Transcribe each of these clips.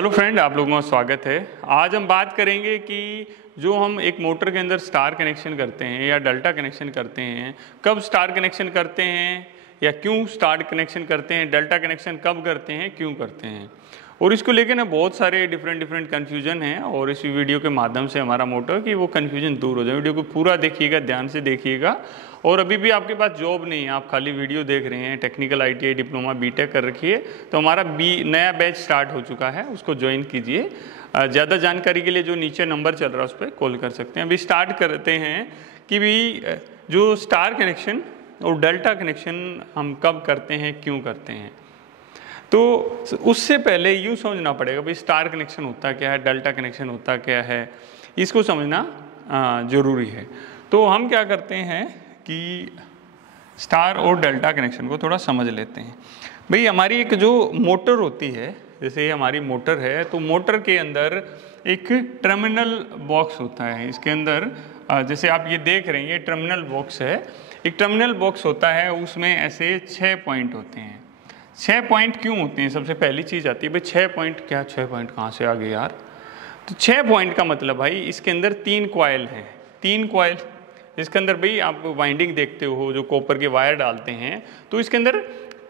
Hello friend, आप लोगों का स्वागत है। आज हम बात करेंगे कि जो हम एक मोटर के अंदर स्टार कनेक्शन करते हैं या डेल्टा कनेक्शन करते हैं, कब स्टार कनेक्शन करते हैं या क्यों स्टार कनेक्शन करते हैं, डेल्टा कनेक्शन कब करते हैं, क्यों करते हैं। और इसको लेकर ना बहुत सारे डिफरेंट कन्फ्यूजन हैं और इस वीडियो के माध्यम से हमारा मोटो है कि वो कन्फ्यूजन दूर हो जाए। वीडियो को पूरा देखिएगा, ध्यान से देखिएगा। और अभी भी आपके पास जॉब नहीं है, आप खाली वीडियो देख रहे हैं, टेक्निकल ITI डिप्लोमा बीटेक कर रखी है, तो हमारा नया बैच स्टार्ट हो चुका है, उसको ज्वाइन कीजिए। ज़्यादा जानकारी के लिए जो नीचे नंबर चल रहा है उस पर कॉल कर सकते हैं। अभी स्टार्ट करते हैं कि भी जो स्टार कनेक्शन और डेल्टा कनेक्शन हम कब करते हैं, क्यों करते हैं। तो उससे पहले यूँ समझना पड़ेगा भाई स्टार कनेक्शन होता क्या है, डेल्टा कनेक्शन होता क्या है, इसको समझना ज़रूरी है। तो हम क्या करते हैं कि स्टार और डेल्टा कनेक्शन को थोड़ा समझ लेते हैं। भाई हमारी एक जो मोटर होती है, जैसे ये हमारी मोटर है, तो मोटर के अंदर एक टर्मिनल बॉक्स होता है। इसके अंदर जैसे आप ये देख रहे हैं, ये टर्मिनल बॉक्स है। एक टर्मिनल बॉक्स होता है, उसमें ऐसे 6 पॉइंट होते हैं। 6 पॉइंट क्यों होते हैं? सबसे पहली चीज़ आती है भाई 6 पॉइंट क्या, 6 पॉइंट कहाँ से आ गए यार। तो 6 पॉइंट का मतलब भाई इसके अंदर 3 कॉइल हैं। 3 कॉइल, इसके अंदर भाई आप वाइंडिंग देखते हो, जो कॉपर के वायर डालते हैं, तो इसके अंदर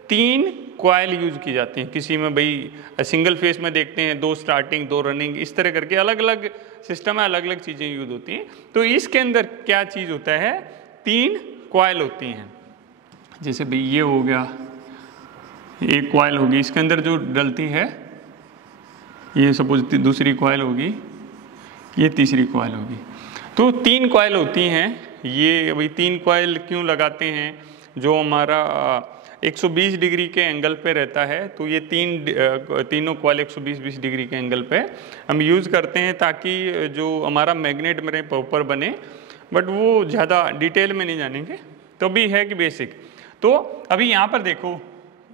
3 कॉइल यूज की जाती हैं। किसी में भाई सिंगल फेस में देखते हैं 2 स्टार्टिंग 2 रनिंग, इस तरह करके अलग अलग सिस्टम है, अलग अलग चीज़ें यूज होती हैं। तो इसके अंदर क्या चीज़ होता है, 3 कॉइल होती हैं। जैसे भाई ये हो गया, एक कॉइल होगी, इसके अंदर जो डलती है, ये सपोज दूसरी कॉइल होगी, ये तीसरी कॉइल होगी। तो 3 कॉइल होती हैं। ये भाई 3 कॉइल क्यों लगाते हैं? जो हमारा 120 डिग्री के एंगल पे रहता है, तो ये तीनों कॉइल 120 डिग्री के एंगल पे हम यूज़ करते हैं, ताकि जो हमारा मैग्नेट मेरे प्रॉपर बने। बट वो ज़्यादा डिटेल में नहीं जानेंगे, तो भी है कि बेसिक। तो अभी यहाँ पर देखो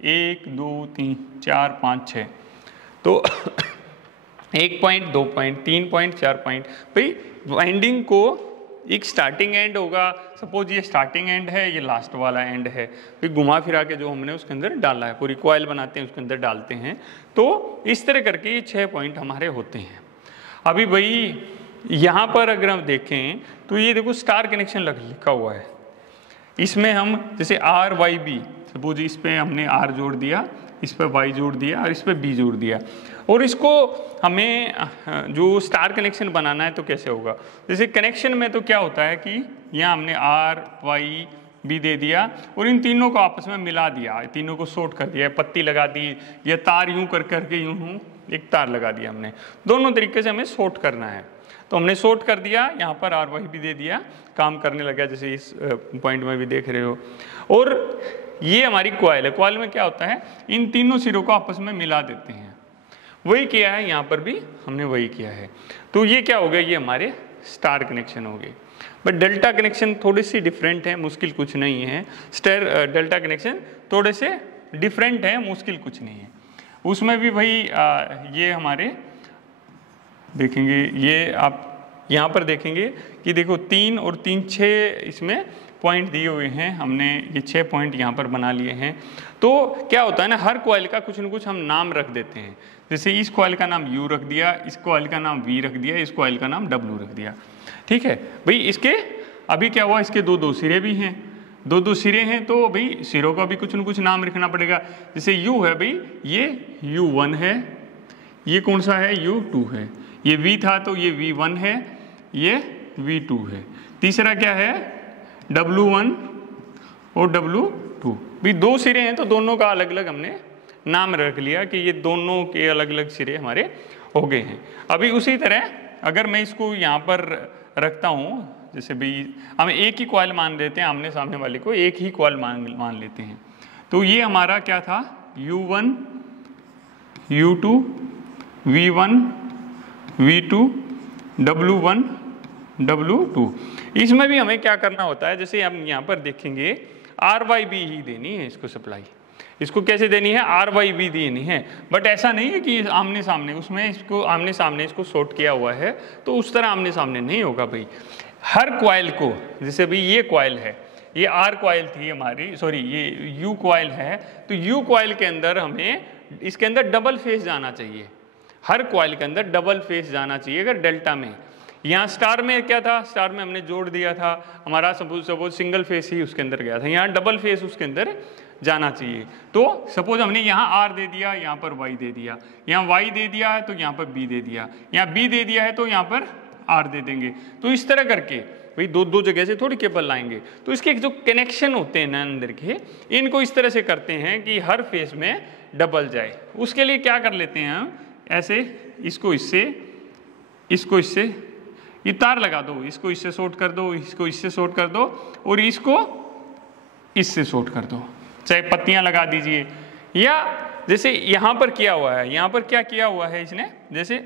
1 2 3 4 5 6, तो 1 पॉइंट 2 पॉइंट 3 पॉइंट 4 पॉइंट। भाई वाइंडिंग को एक स्टार्टिंग एंड होगा, सपोज ये स्टार्टिंग एंड है, ये लास्ट वाला एंड है, फिर घुमा फिरा के जो हमने उसके अंदर डाला है, पूरी कॉइल बनाते हैं उसके अंदर डालते हैं। तो इस तरह करके ये 6 पॉइंट हमारे होते हैं। अभी भाई यहाँ पर अगर हम देखें तो ये देखो स्टार कनेक्शन लिखा हुआ है। इसमें हम जैसे RYB, सपोज इस पर हमने R जोड़ दिया, इस पर Y जोड़ दिया और इस पर B जोड़ दिया, और इसको हमें जो स्टार कनेक्शन बनाना है तो कैसे होगा। जैसे कनेक्शन में तो क्या होता है कि यहाँ हमने RYB दे दिया और इन तीनों को आपस में मिला दिया, तीनों को शॉर्ट कर दिया, पत्ती लगा दी, या तार यूँ कर करके यूँ एक तार लगा दिया हमने। दोनों तरीके से हमें शॉर्ट करना है, तो हमने शॉर्ट कर दिया, यहाँ पर RYB दे दिया, काम करने लगा, जैसे इस पॉइंट में भी देख रहे हो। और ये हमारी कॉइल है। कॉइल में क्या होता है, इन तीनों सिरों को आपस में मिला देते हैं। वही किया है, यहाँ पर भी हमने वही किया है। तो ये क्या हो गया, ये हमारे स्टार कनेक्शन हो गए। बट डेल्टा कनेक्शन थोड़ी सी डिफरेंट है, मुश्किल कुछ नहीं है। डेल्टा कनेक्शन थोड़े से डिफरेंट है, मुश्किल कुछ नहीं है। उसमें भी भाई ये हमारे देखेंगे, ये आप यहाँ पर देखेंगे कि देखो 3 और 3 6 इसमें पॉइंट दिए हुए हैं। हमने ये 6 पॉइंट यहाँ पर बना लिए हैं। तो क्या होता है ना, हर कॉइल का कुछ न कुछ हम नाम रख देते हैं। जैसे इस कॉइल का नाम U रख दिया, इस कॉइल का नाम V रख दिया, इस कॉइल का नाम W रख दिया। ठीक है भाई। इसके अभी क्या हुआ, इसके 2 सिरे भी हैं, 2 सिरे हैं, तो भाई सिरों का भी कुछ न कुछ नाम रखना पड़ेगा। जैसे U है भाई, ये U1 है, ये कौन सा है, U2 है। ये V था तो ये V1 है, ये V2 है। तीसरा क्या है, W1 और W2। भी 2 सिरे हैं, तो दोनों का अलग अलग हमने नाम रख लिया कि ये दोनों के अलग अलग सिरे हमारे हो गए हैं। अभी उसी तरह अगर मैं इसको यहाँ पर रखता हूँ, जैसे भी हम एक ही कॉइल मान लेते हैं, आमने सामने वाले को एक ही कॉइल मान लेते हैं। तो ये हमारा क्या था, U1 U2 V1 V2 W1 W2। इसमें भी हमें क्या करना होता है, जैसे हम यहाँ पर देखेंगे RYB ही देनी है इसको सप्लाई। इसको कैसे देनी है, RYB देनी है। बट ऐसा नहीं है कि आमने सामने, उसमें इसको आमने सामने इसको शॉर्ट किया हुआ है, तो उस तरह आमने सामने नहीं होगा भाई। हर कॉइल को, जैसे भाई ये कॉइल है, ये R कॉइल थी हमारी, सॉरी ये U कॉइल है, तो U कॉइल के अंदर हमें इसके अंदर डबल फेस जाना चाहिए। हर कॉइल के अंदर डबल फेस जाना चाहिए अगर डेल्टा में। यहाँ स्टार में क्या था, स्टार में हमने जोड़ दिया था, हमारा सपोज सिंगल फेस ही उसके अंदर गया था, यहाँ डबल फेस उसके अंदर जाना चाहिए। तो सपोज हमने यहाँ आर दे दिया, यहाँ पर वाई दे दिया, यहाँ वाई दे दिया है तो यहाँ पर बी दे दिया, यहाँ बी दे दिया है तो यहाँ पर आर दे देंगे। तो इस तरह करके भाई दो जगह से थोड़ी केबल लाएंगे, तो इसके जो कनेक्शन होते हैं ना अंदर के, इनको इस तरह से करते हैं कि हर फेस में डबल जाए। उसके लिए क्या कर लेते हैं हम, ऐसे इसको इससे, इसको इससे, ये तार लगा दो, इसको इससे शॉर्ट कर दो, इसको इससे शॉर्ट कर दो और इसको इससे शॉर्ट कर दो, चाहे पत्तियां लगा दीजिए। या जैसे यहाँ पर किया हुआ है, यहाँ पर क्या किया हुआ है इसने, जैसे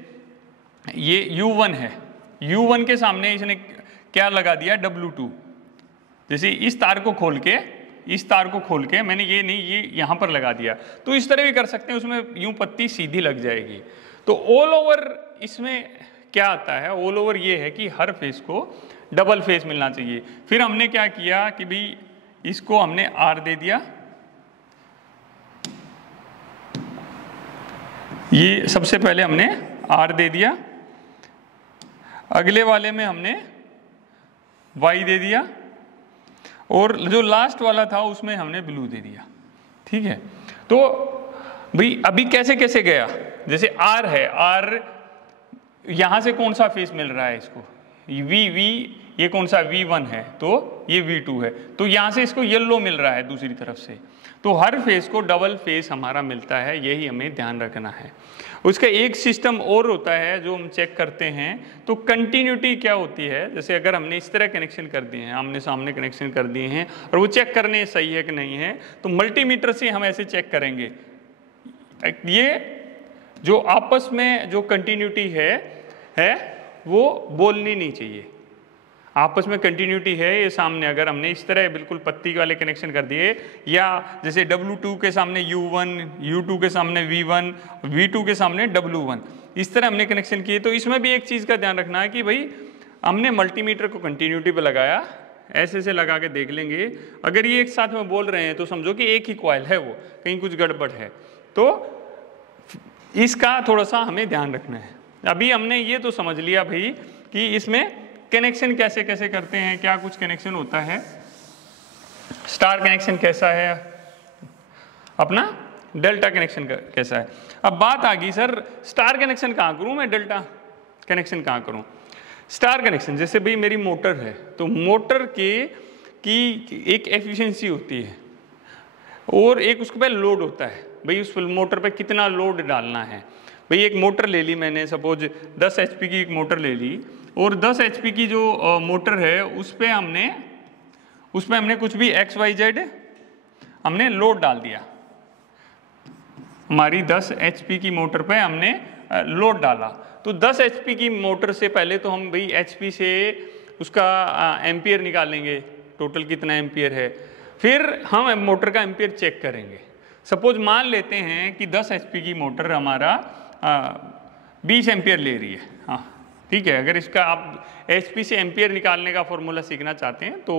ये U1 है, U1 के सामने इसने क्या लगा दिया, W2। जैसे इस तार को खोल के, इस तार को खोल के मैंने ये नहीं, ये यहाँ पर लगा दिया, तो इस तरह भी कर सकते हैं, उसमें यूं पत्ती सीधी लग जाएगी। तो ऑल ओवर इसमें क्या आता है, ऑल ओवर ये है कि हर फेस को डबल फेस मिलना चाहिए। फिर हमने क्या किया कि भाई इसको हमने आर दे दिया, ये सबसे पहले हमने आर दे दिया, अगले वाले में हमने वाई दे दिया और जो लास्ट वाला था उसमें हमने ब्लू दे दिया। ठीक है, तो भाई अभी कैसे कैसे गया, जैसे आर है, आर यहां से कौन सा फेस मिल रहा है इसको, वी ये कौन सा V1 है, तो ये V2 है, तो यहां से इसको येलो मिल रहा है दूसरी तरफ से। तो हर फेस को डबल फेस हमारा मिलता है, यही हमें ध्यान रखना है। उसका एक सिस्टम और होता है जो हम चेक करते हैं, तो कंटिन्यूटी क्या होती है, जैसे अगर हमने इस तरह कनेक्शन कर दिए हैं, आमने सामने कनेक्शन कर दिए हैं और वो चेक करने सही है कि नहीं है, तो मल्टीमीटर से हम ऐसे चेक करेंगे। ये जो आपस में जो कंटिन्यूटी है वो बोलनी नहीं चाहिए, आपस में कंटिन्यूटी है ये सामने। अगर हमने इस तरह बिल्कुल पत्ती वाले कनेक्शन कर दिए, या जैसे W2 के सामने U1, U2 के सामने V1, V2 के सामने W1, इस तरह हमने कनेक्शन किए, तो इसमें भी एक चीज़ का ध्यान रखना है कि भाई हमने मल्टीमीटर को कंटिन्यूटी पे लगाया, ऐसे से लगा के देख लेंगे, अगर ये एक साथ में बोल रहे हैं तो समझो कि एक ही कॉइल है, वो कहीं कुछ गड़बड़ है, तो इसका थोड़ा सा हमें ध्यान रखना है। अभी हमने ये तो समझ लिया भाई कि इसमें कनेक्शन कैसे कैसे करते हैं, क्या कुछ कनेक्शन होता है, स्टार कनेक्शन कैसा है, अपना डेल्टा कनेक्शन कैसा है। अब बात आ गई सर स्टार कनेक्शन कहाँ करूँ मैं, डेल्टा कनेक्शन कहाँ करूँ। स्टार कनेक्शन जैसे भाई मेरी मोटर है, तो मोटर की एक एफिशिएंसी होती है और एक उसके पर लोड होता है, भाई उस मोटर पे कितना लोड डालना है। भाई एक मोटर ले ली मैंने, सपोज 10 HP की एक मोटर ले ली, और 10 HP की जो मोटर है उस पर हमने कुछ भी XYZ हमने लोड डाल दिया। हमारी 10 HP की मोटर पे हमने लोड डाला, तो 10 HP की मोटर से पहले तो हम भाई HP से उसका एम्पियर निकालेंगे, टोटल कितना एम्पियर है, फिर हम मोटर का एम्पियर चेक करेंगे। सपोज मान लेते हैं कि 10 HP की मोटर हमारा 20 एम्पियर ले रही है, हाँ ठीक है। अगर इसका आप HP से एम्पियर निकालने का फॉर्मूला सीखना चाहते हैं तो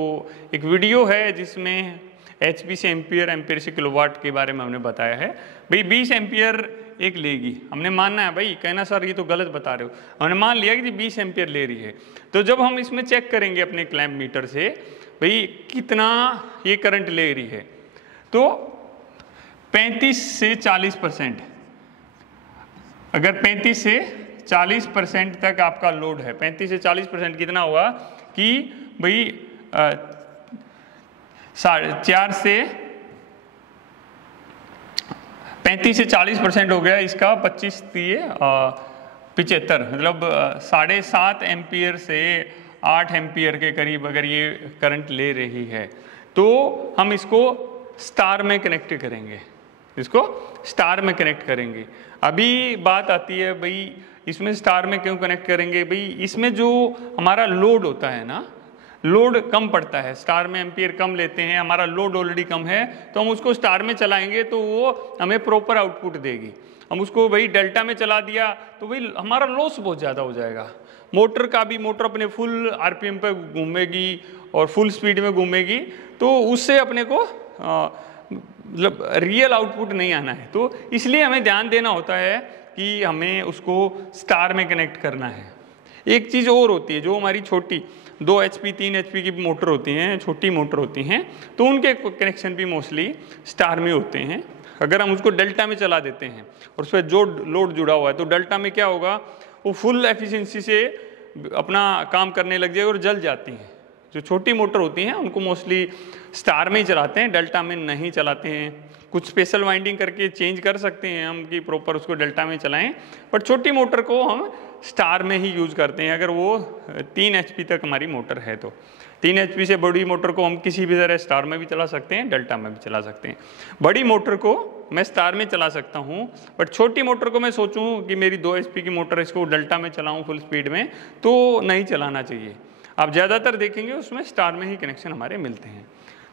एक वीडियो है जिसमें HP से एम्पियर से किलोवाट के बारे में हमने बताया है। भाई 20 एम्पियर एक लेगी, हमने मानना है, भाई कहना सर ये तो गलत बता रहे हो, हमने मान लिया कि 20 एम्पियर ले रही है। तो जब हम इसमें चेक करेंगे अपने क्लैंप मीटर से भाई कितना ये करंट ले रही है, तो 35 से 40%, अगर 35 से 40% तक आपका लोड है, 35 से 40% कितना हुआ कि भाई 4 से 35 से 40% हो गया इसका, 25 दिए 75, मतलब 7.5 एम्पियर से 8 एम्पियर के करीब अगर ये करंट ले रही है, तो हम इसको स्टार में कनेक्ट करेंगे, इसको स्टार में कनेक्ट करेंगे। अभी बात आती है भाई इसमें स्टार में क्यों कनेक्ट करेंगे, भाई इसमें जो हमारा लोड होता है ना, लोड कम पड़ता है, स्टार में एम्पियर कम लेते हैं, हमारा लोड ऑलरेडी कम है, तो हम उसको स्टार में चलाएंगे तो वो हमें प्रॉपर आउटपुट देगी। हम उसको भाई डेल्टा में चला दिया तो भाई हमारा लॉस बहुत ज़्यादा हो जाएगा। मोटर का भी, मोटर अपने फुल RPM पे घूमेगी और फुल स्पीड में घूमेगी, तो उससे अपने को मतलब रियल आउटपुट नहीं आना है। तो इसलिए हमें ध्यान देना होता है कि हमें उसको स्टार में कनेक्ट करना है। एक चीज़ और होती है, जो हमारी छोटी 2 HP 3 HP की मोटर होती हैं, छोटी मोटर होती हैं, तो उनके कनेक्शन भी मोस्टली स्टार में होते हैं। अगर हम उसको डेल्टा में चला देते हैं और उस पर जो लोड जुड़ा हुआ है, तो डेल्टा में क्या होगा, वो फुल एफिशिएंसी से अपना काम करने लग जाएगी और जल जाती हैं। जो छोटी मोटर होती हैं उनको मोस्टली स्टार में ही चलाते हैं, डेल्टा में नहीं चलाते हैं। कुछ स्पेशल वाइंडिंग करके चेंज कर सकते हैं हम कि प्रॉपर उसको डेल्टा में चलाएं, बट छोटी मोटर को हम स्टार में ही यूज़ करते हैं अगर वो 3 HP तक हमारी मोटर है तो। 3 HP से बड़ी मोटर को हम किसी भी तरह स्टार में भी चला सकते हैं, डेल्टा में भी चला सकते हैं। बड़ी मोटर को मैं स्टार में चला सकता हूँ, बट छोटी मोटर को मैं सोचूं कि मेरी 2 HP की मोटर, इसको डेल्टा में चलाऊँ फुल स्पीड में, तो नहीं चलाना चाहिए। आप ज़्यादातर देखेंगे उसमें स्टार में ही कनेक्शन हमारे मिलते हैं।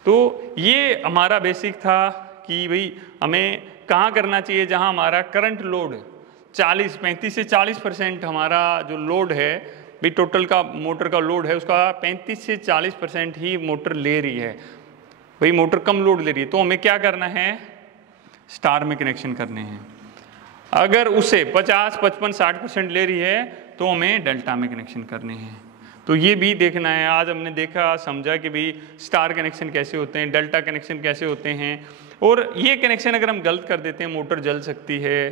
तो ये हमारा बेसिक था कि भाई हमें कहाँ करना चाहिए जहाँ हमारा करंट लोड 35 से 40% हमारा जो लोड है, भाई टोटल का मोटर का लोड है उसका 35 से 40% ही मोटर ले रही है, भाई मोटर कम लोड ले रही है, तो हमें क्या करना है, स्टार में कनेक्शन करने हैं। अगर उसे 50, 55, 60% ले रही है तो हमें डेल्टा में कनेक्शन करने हैं। तो ये भी देखना है। आज हमने देखा समझा कि भाई स्टार कनेक्शन कैसे होते हैं, डेल्टा कनेक्शन कैसे होते हैं, और ये कनेक्शन अगर हम गलत कर देते हैं मोटर जल सकती है।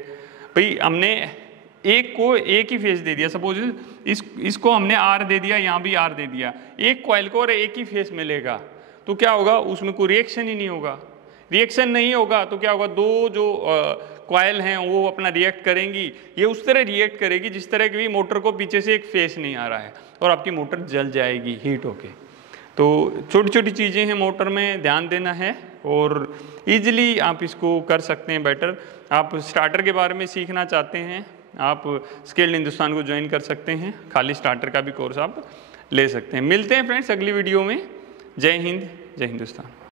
भाई हमने एक को एक ही फेस दे दिया, सपोज इसको हमने आर दे दिया, यहाँ भी आर दे दिया, एक कॉइल को और एक ही फेस मिलेगा, तो क्या होगा, उसमें कोई रिएक्शन ही नहीं होगा। रिएक्शन नहीं होगा तो क्या होगा, दो जो कॉइल हैं वो अपना रिएक्ट करेंगी, ये उस तरह रिएक्ट करेगी जिस तरह की मोटर को पीछे से एक फेस नहीं आ रहा है, और आपकी मोटर जल जाएगी हीट होके। तो छोटी छोटी चीज़ें हैं मोटर में, ध्यान देना है और इजीली आप इसको कर सकते हैं बेटर। आप स्टार्टर के बारे में सीखना चाहते हैं, आप स्किल्ड हिंदुस्तान को ज्वाइन कर सकते हैं, खाली स्टार्टर का भी कोर्स आप ले सकते हैं। मिलते हैं फ्रेंड्स अगली वीडियो में। जय हिंद, जय हिंदुस्तान।